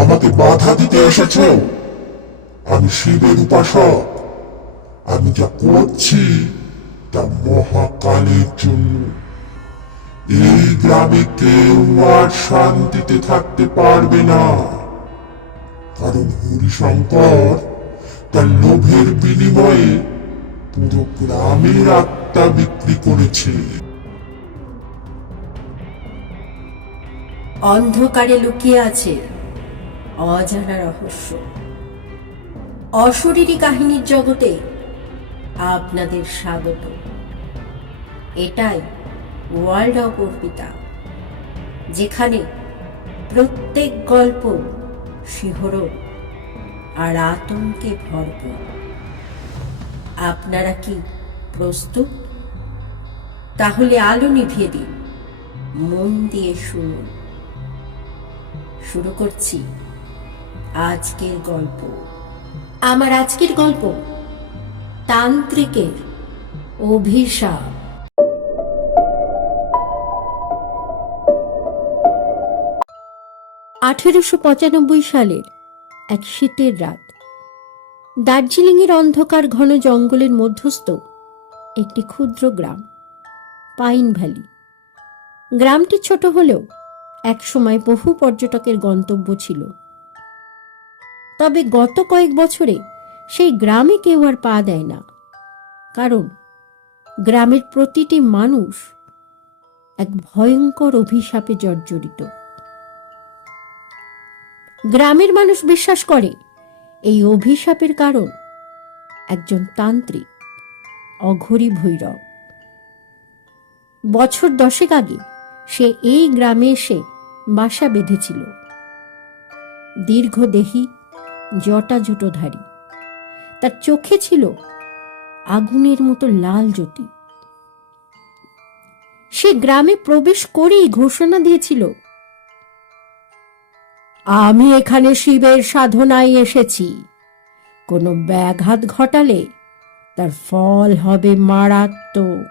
আমাকে বাধা দিতে এসেছ। আমি শিবের উপাসক। আমি যা করছি তা মহাকালের জন্য। এই গ্রামে কেউ আর শান্তিতে থাকতে পারবে না। কারণ হরিশঙ্কর তার লোভের বিনিময়ে পুরো গ্রামের আত্মা বিক্রি করেছে। অন্ধকারে লুকিয়ে আছে অজানা রহস্য। অশরীরী কাহিনীর জগতে আপনাদের স্বাগত। এটাই ওয়ার্ল্ড অফ অর্পিতা, যেখানে প্রত্যেক গল্প শিহরণ আর আতঙ্কে ভরপুর। আপনারা কি প্রস্তুত? তাহলে আলো নিভিয়ে দিন, মন দিয়ে শুনুন। শুরু করছি আজকের গল্প। আমার আজকের গল্প তান্ত্রিকের অভিশাপ। আঠেরোশো পঁচানব্বই সালের এক শীতের রাত। দার্জিলিংয়ের অন্ধকার ঘন জঙ্গলের মধ্যস্থ একটি ক্ষুদ্র গ্রাম, পাইন ভ্যালি। গ্রামটি ছোট হলেও একসময় বহু পর্যটকের গন্তব্য ছিল। তবে গত কয়েক বছরে সেই গ্রামে কেউ আর পা দেয় না। কারণ গ্রামের প্রতিটি মানুষ এক ভয়ঙ্কর অভিশাপে জর্জরিত। গ্রামের মানুষ বিশ্বাস করে এই অভিশাপের কারণ একজন তান্ত্রিক, অঘরী ভৈরব। বছর দশেক আগে সে এই গ্রামে এসে বাসা বেঁধেছিল। দীর্ঘদেহী জটা জুটোধারী তার চোখে ছিল আগুনের মতো লাল জ্যোতি। সে গ্রামে প্রবেশ করেই ঘোষণা দিয়েছিল, আমি এখানে শিবের সাধনায় এসেছি। কোনো ব্যাঘাত ঘটালে তার ফল হবে মারাত্মক।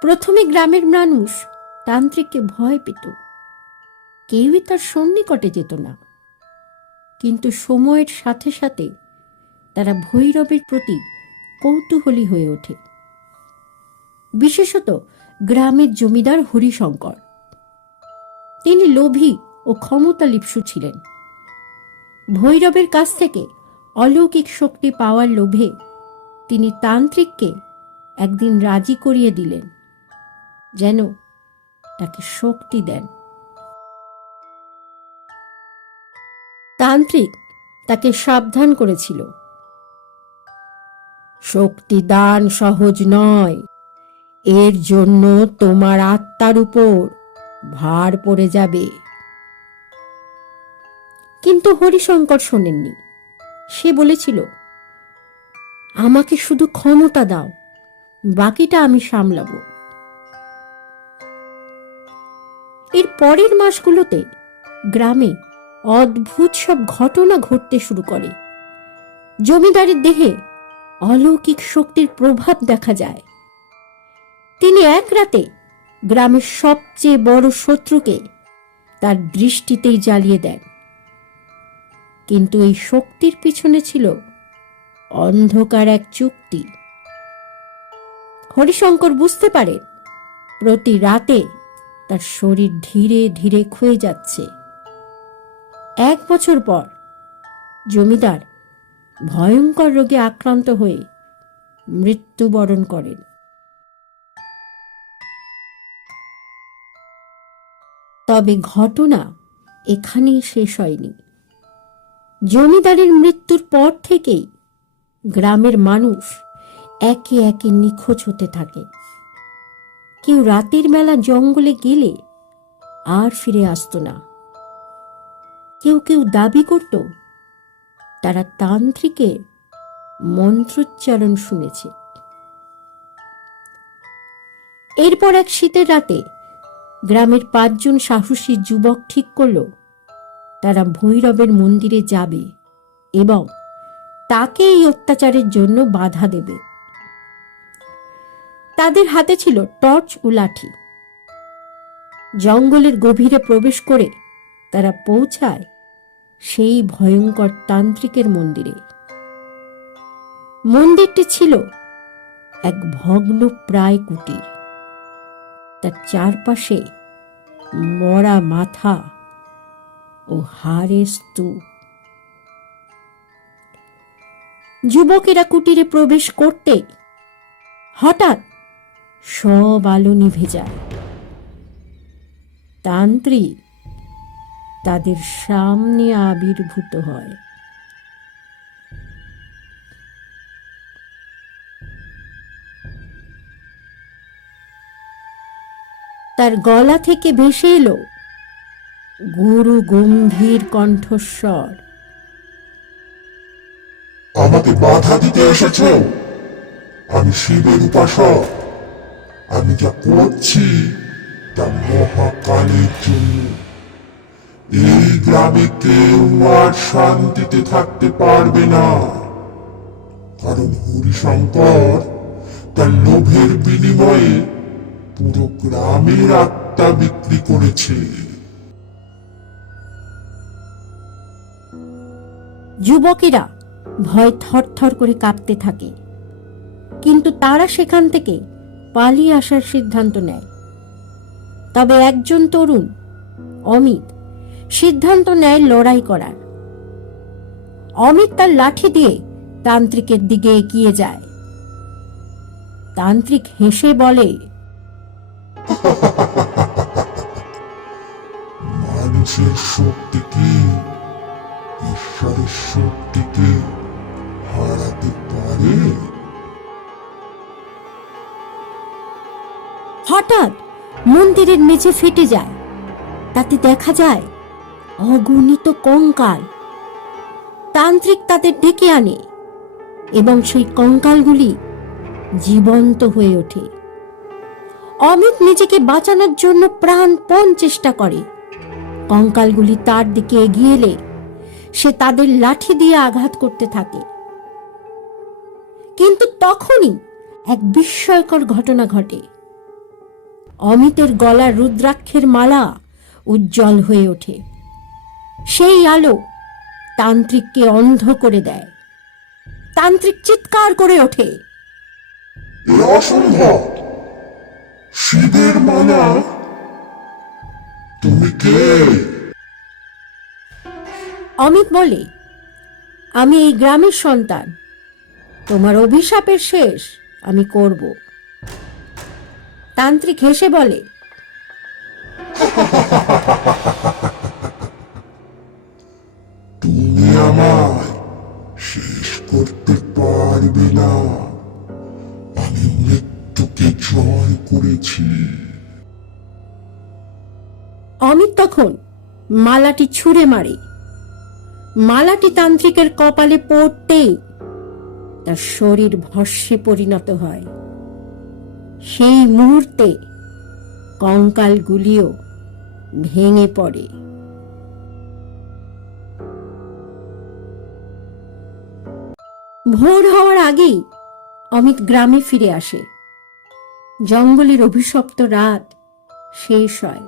প্রথমে গ্রামের মানুষ তান্ত্রিককে ভয় পেত। কেউই তার সন্নিকটে যেত না। কিন্তু সময়ের সাথে সাথে তারা ভৈরবের প্রতি কৌতূহলী হয়ে ওঠে। বিশেষত গ্রামের জমিদার হরিশঙ্কর। তিনি লোভী ও ক্ষমতা লিপ্সু ছিলেন। ভৈরবের কাছ থেকে অলৌকিক শক্তি পাওয়ার লোভে তিনি তান্ত্রিককে একদিন রাজি করিয়ে দিলেন। যেন তাকে শক্তি দেন। তান্ত্রিক তাকে সাবধান করেছিল। শক্তি দান সহজ নয়। এর জন্য তোমার আত্মার উপর ভার পড়ে যাবে। কিন্তু হরিশঙ্কর শোনেননি। সে বলেছিল, আমাকে শুধু ক্ষমতা দাও, বাকিটা আমি সামলাবো। এর পরের মাসগুলোতে গ্রামে অদ্ভুত সব ঘটনা ঘটতে শুরু করে। জমিদারের দেহে অলৌকিক শক্তির প্রভাব দেখা যায়। তিনি এক রাতে গ্রামের সবচেয়ে বড় শত্রুকে তার দৃষ্টিতেই জ্বালিয়ে দেন। কিন্তু এই শক্তির পিছনে ছিল অন্ধকার এক চুক্তি। হরিশঙ্কর বুঝতে পারে, প্রতি রাতে তার শরীর ধীরে ধীরে ক্ষয়ে যাচ্ছে। এক বছর পর জমিদার ভয়ঙ্কর রোগে আক্রান্ত হয়ে মৃত্যুবরণ করেন। তবে ঘটনা এখানেই শেষ হয়নি। জমিদারের মৃত্যুর পর থেকেই গ্রামের মানুষ একে একে নিখোঁজ হতে থাকে। কেউ রাতের বেলা জঙ্গলে গেলে আর ফিরে আসতো না। কেউ কেউ দাবি করত, তারা তান্ত্রিকের মন্ত্রোচ্চারণ শুনেছে। এরপর এক শীতের রাতে গ্রামের পাঁচজন সাহসী যুবক ঠিক করল, তারা ভৈরবের মন্দিরে যাবে এবং তাকে এই অত্যাচারের জন্য বাধা দেবে। তাদের হাতে ছিল টর্চ ও লাঠি। জঙ্গলের গভীরে প্রবেশ করে তারা পৌঁছায় সেই ভয়ঙ্কর তান্ত্রিকের মন্দিরে। মন্দিরটি ছিল এক ভগ্ন প্রায় কুটির। তার চারপাশে মরা মাথা ও হাড়ের স্তূপ। যুবকেরা কুটিরে প্রবেশ করতে হঠাৎ সব আলো নিভে যায়। তান্ত্রিক তাদের সামনে আবির্ভূত হয়। তার গলা থেকে ভেসে এলো গুরু গম্ভীর কণ্ঠস্বর। আমাকে বাধা দিতে এসেছ? আমি শিবের উপাসক। আমি যা করছি তা মহাকালের জন্য। এই গ্রামে কেউ আর শান্তিতে থাকতে পারবে না। কারণ হরিশঙ্কর তার লোভের বিনিময়ে পুরো গ্রামের আত্মা বিক্রি করেছে। যুবকেরা ভয় থরথর করে কাঁপতে থাকে। কিন্তু তারা সেখান থেকে পালিয়ে আসার সিদ্ধান্ত নেয়। তবে একজন তরুণ, অমিত, সিদ্ধান্ত নেয় লড়াই করার। অমিত তার লাঠি দিয়ে তান্ত্রিকের দিকে এগিয়ে যায়। তান্ত্রিক হেসে বলে, মানুষের শক্তিকে, ঈশ্বরের শক্তিকে হারাতে হঠাৎ মন্দিরের মেঝে ফেটে যায়। তাতে দেখা যায় অগণিত কঙ্কাল। তান্ত্রিক তাদের ডেকে আনে এবং সেই কঙ্কালগুলি জীবন্ত হয়ে ওঠে। অমিত নিজেকে বাঁচানোর জন্য প্রাণপণ চেষ্টা করে। কঙ্কালগুলি তার দিকে এগিয়ে এলে সে তাদের লাঠি দিয়ে আঘাত করতে থাকে। কিন্তু তখনই এক বিস্ময়কর ঘটনা ঘটে। অমিতের গলার রুদ্রাক্ষের মালা উজ্জ্বল হয়ে ওঠে। সেই আলো তান্ত্রিককে অন্ধ করে দেয়। তান্ত্রিক চিৎকার করে ওঠে। অসম্ভব শিবের মানা তুমি কে? অমিত বলে আমি এই গ্রামের সন্তান। তোমার অভিশাপের শেষ আমি করব। তান্ত্রিক হেসে বলে তুমি আমায় শেষ করতে পারবে না। আমি মৃত্যুকে জয় করেছি। অমিত তখন মালাটি ছুঁড়ে মারে। মালাটি তান্ত্রিকের কপালে পড়তেই তার শরীর ভস্মে পরিণত হয়। সেই মুহূর্তে কঙ্কালগুলিও ভেঙে পড়ে। ভোর হওয়ার আগেই অমিত গ্রামে ফিরে আসে। জঙ্গলের অভিশপ্ত রাত শেষ হয়।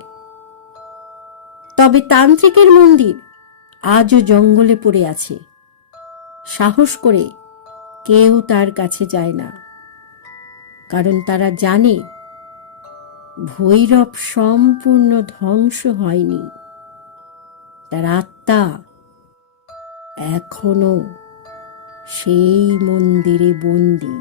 তবে তান্ত্রিকের মন্দির আজও জঙ্গলে পড়ে আছে। সাহস করে কেউ তার কাছে যায় না। কারণ তারা জানে, ভৈরব সম্পূর্ণ ধ্বংস হয়নি। তার আত্মা এখনও সেই মন্দিরে বন্দী।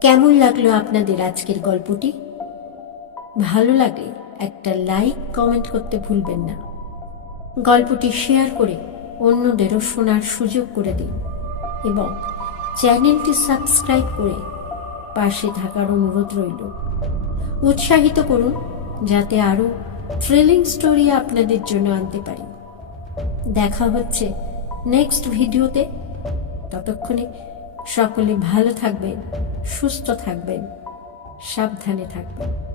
কেমন লাগল আপনাদের আজকের গল্পটি? ভালো লাগে একটা লাইক, কমেন্ট করতে ভুলবেন না। গল্পটি শেয়ার করে অন্যদেরও শোনার সুযোগ করে দিন এবং চ্যানেলটি সাবস্ক্রাইব করে পাশে থাকার অনুরোধ রইল। উৎসাহিত করুন যাতে আরও থ্রিলিং স্টোরি আপনাদের জন্য আনতে পারি। দেখা হচ্ছে নেক্সট ভিডিওতে। ততক্ষণে সকলে ভালো থাকবেন, সুস্থ থাকবেন, সাবধানে থাকবেন।